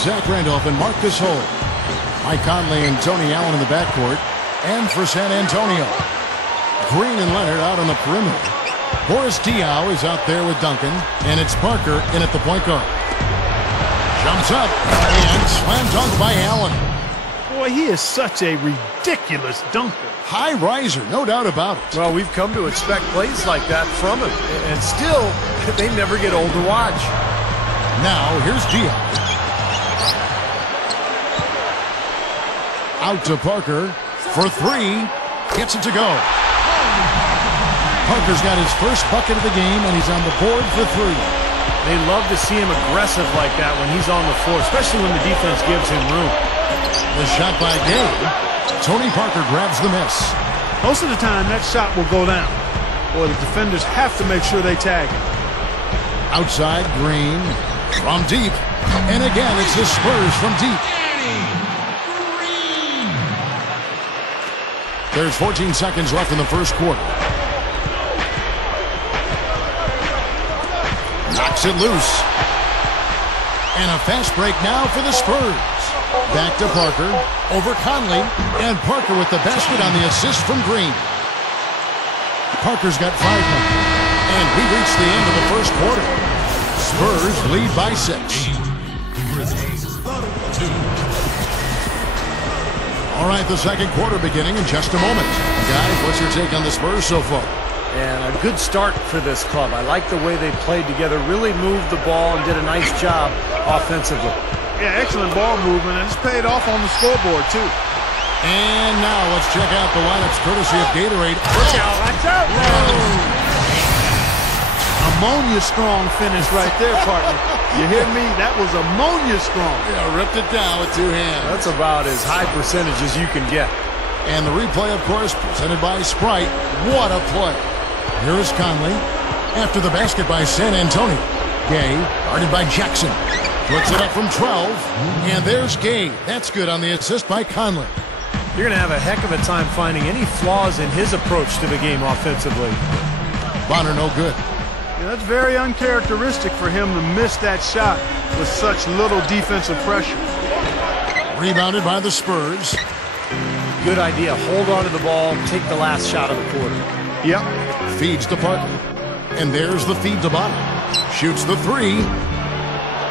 Zach Randolph and Marcus Holt. Mike Conley and Tony Allen in the backcourt. And for San Antonio, Green and Leonard out on the perimeter. Boris Diaw is out there with Duncan, and it's Parker in at the point guard. Jumps up and slam dunk by Allen. Boy, he is such a ridiculous dunker. High riser, no doubt about it. Well, we've come to expect plays like that from him, and still, they never get old to watch. Now, here's Diaw. Out to Parker for three. Gets it to go. Parker's got his first bucket of the game, and he's on the board for three. They love to see him aggressive like that when he's on the floor, especially when the defense gives him room. The shot by Gay. Tony Parker grabs the miss. Most of the time, that shot will go down. Boy, the defenders have to make sure they tag him. Outside, Green from deep. And again, it's the Spurs from deep. There's 14 seconds left in the first quarter. Knocks it loose. And a fast break now for the Spurs. Back to Parker, over Conley, and Parker with the basket on the assist from Green. Parker's got 5 now, and we reach the end of the first quarter. Spurs lead by 6. All right, the second quarter beginning in just a moment. Guys, what's your take on the Spurs so far? And a good start for this club. I like the way they played together, really moved the ball and did a nice job offensively. Yeah, excellent ball movement, and it's paid off on the scoreboard, too. And now let's check out the lineups courtesy of Gatorade. Watch out, watch out. No. Ammonia strong finish right there, partner. You hear me? That was ammonia strong. Yeah, ripped it down with 2 hands. That's about as high percentage as you can get. And the replay, of course, presented by Sprite. What a play. Here is Conley. After the basket by San Antonio. Gay, guarded by Jackson. Puts it up from 12. And there's Gay. That's good on the assist by Conley. You're going to have a heck of a time finding any flaws in his approach to the game offensively. Bonner no good. Yeah, that's very uncharacteristic for him to miss that shot with such little defensive pressure. Rebounded by the Spurs. Good idea. Hold on to the ball. Take the last shot of the quarter. Yep. Feeds to Parker. And there's the feed to Bonner. Shoots the 3.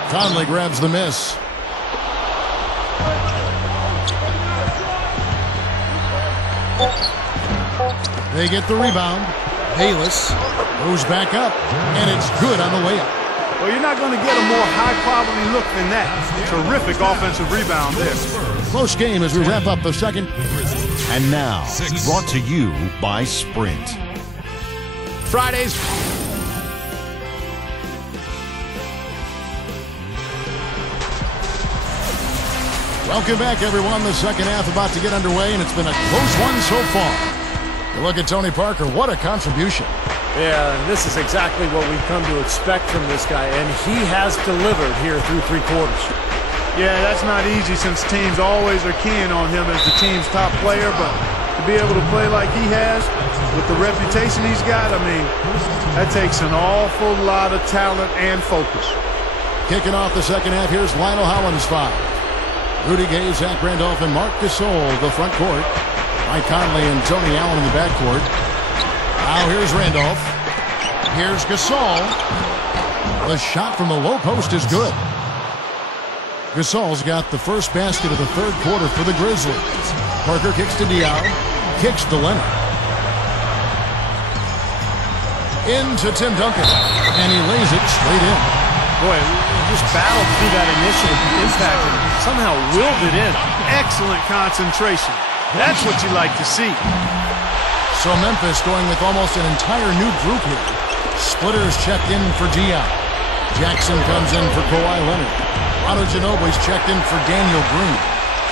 Conley grabs the miss. They get the rebound. Bayless moves back up, and it's good on the way up. Well, you're not going to get a more high-quality look than that. Terrific offensive rebound there. Close game as we wrap up the second. And now, brought to you by Sprint. Fridays. Welcome back, everyone. The second half about to get underway, and it's been a close one so far. You look at Tony Parker. What a contribution. Yeah, and this is exactly what we've come to expect from this guy, and he has delivered here through 3 quarters. Yeah, that's not easy since teams always are keying on him as the team's top player, but to be able to play like he has with the reputation he's got, I mean, that takes an awful lot of talent and focus. Kicking off the second half, here's Lionel Hollins 5. Rudy Gay, Zach Randolph, and Marc Gasol, the front court. Mike Conley and Tony Allen in the backcourt. Now here's Randolph. Here's Gasol. The shot from the low post is good. Gasol's got the first basket of the third quarter for the Grizzlies. Parker kicks to Diaw. Kicks to Leonard. Into Tim Duncan. And he lays it straight in. Boy, he just battled through that initial impact and somehow willed it in. Excellent concentration. That's what you like to see. So Memphis going with almost an entire new group here. Splitters checked in for Diaw. Jackson comes in for Kawhi Leonard. Otto Ginobili's checked in for Daniel Green.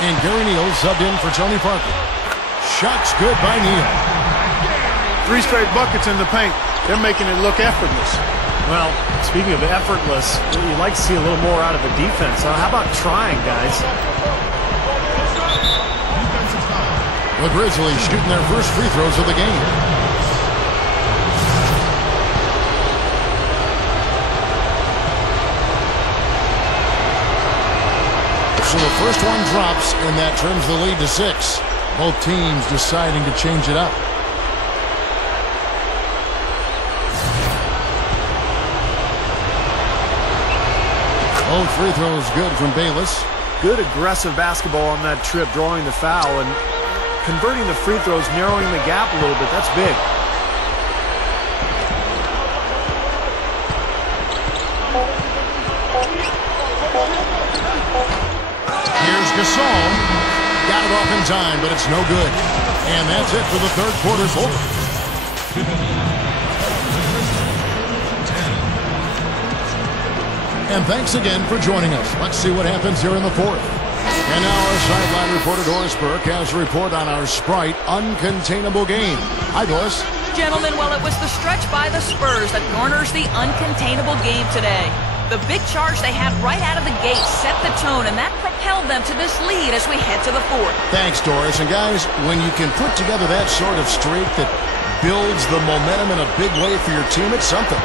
And Gary Neal subbed in for Tony Parker. Shots good by Neal. 3 straight buckets in the paint. They're making it look effortless. Well, speaking of effortless, you'd like to see a little more out of the defense. How about trying, guys? The Grizzlies shooting their first free throws of the game. So the first one drops, and that turns the lead to 6. Both teams deciding to change it up. Both free throws good from Bayless. Good aggressive basketball on that trip, drawing the foul and converting the free throws, narrowing the gap a little bit. That's big. Here's Gasol. Got it off in time, but it's no good. And that's it for the third quarter's over. And thanks again for joining us. Let's see what happens here in the fourth. And now our sideline reporter Doris Burke has a report on our Sprite uncontainable game. Hi, Doris. Gentlemen, well, it was the stretch by the Spurs that garners the uncontainable game today. The big charge they had right out of the gate set the tone, and that propelled them to this lead as we head to the fourth. Thanks, Doris. And guys, when you can put together that sort of streak that builds the momentum in a big way for your team, it's something.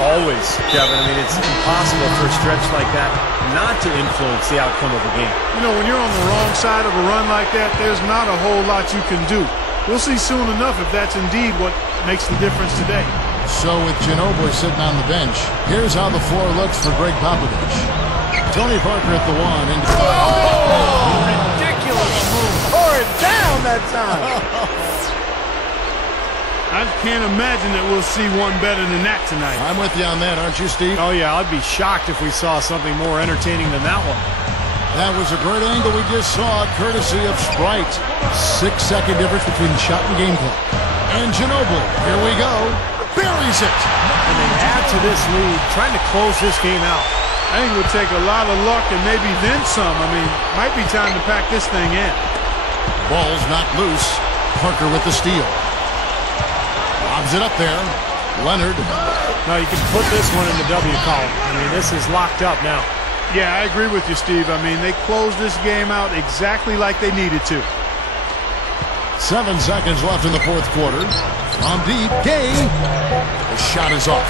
Always, Kevin. I mean, it's impossible for a stretch like that not to influence the outcome of a game. You know, when you're on the wrong side of a run like that, there's not a whole lot you can do. We'll see soon enough if that's indeed what makes the difference today. So with Ginobili sitting on the bench, here's how the floor looks for Greg Popovich. Tony Parker at the one. And Ridiculous move. Tore it down that time. I can't imagine that we'll see one better than that tonight. I'm with you on that, aren't you, Steve? Oh, yeah, I'd be shocked if we saw something more entertaining than that one. That was a great angle we just saw, courtesy of Sprite. 6-second difference between shot and game clock. And Ginobili, here we go, buries it. And they add to this lead, trying to close this game out. I think it would take a lot of luck and maybe then some. I mean, might be time to pack this thing in. Ball's knocked loose. Parker with the steal. Lobs it up there. Leonard. No, you can put this one in the W column. I mean, this is locked up now. Yeah, I agree with you, Steve. I mean, they closed this game out exactly like they needed to. 7 seconds left in the fourth quarter. From deep, Gay. The shot is off.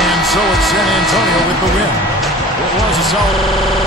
And so it's San Antonio with the win. It was a solid...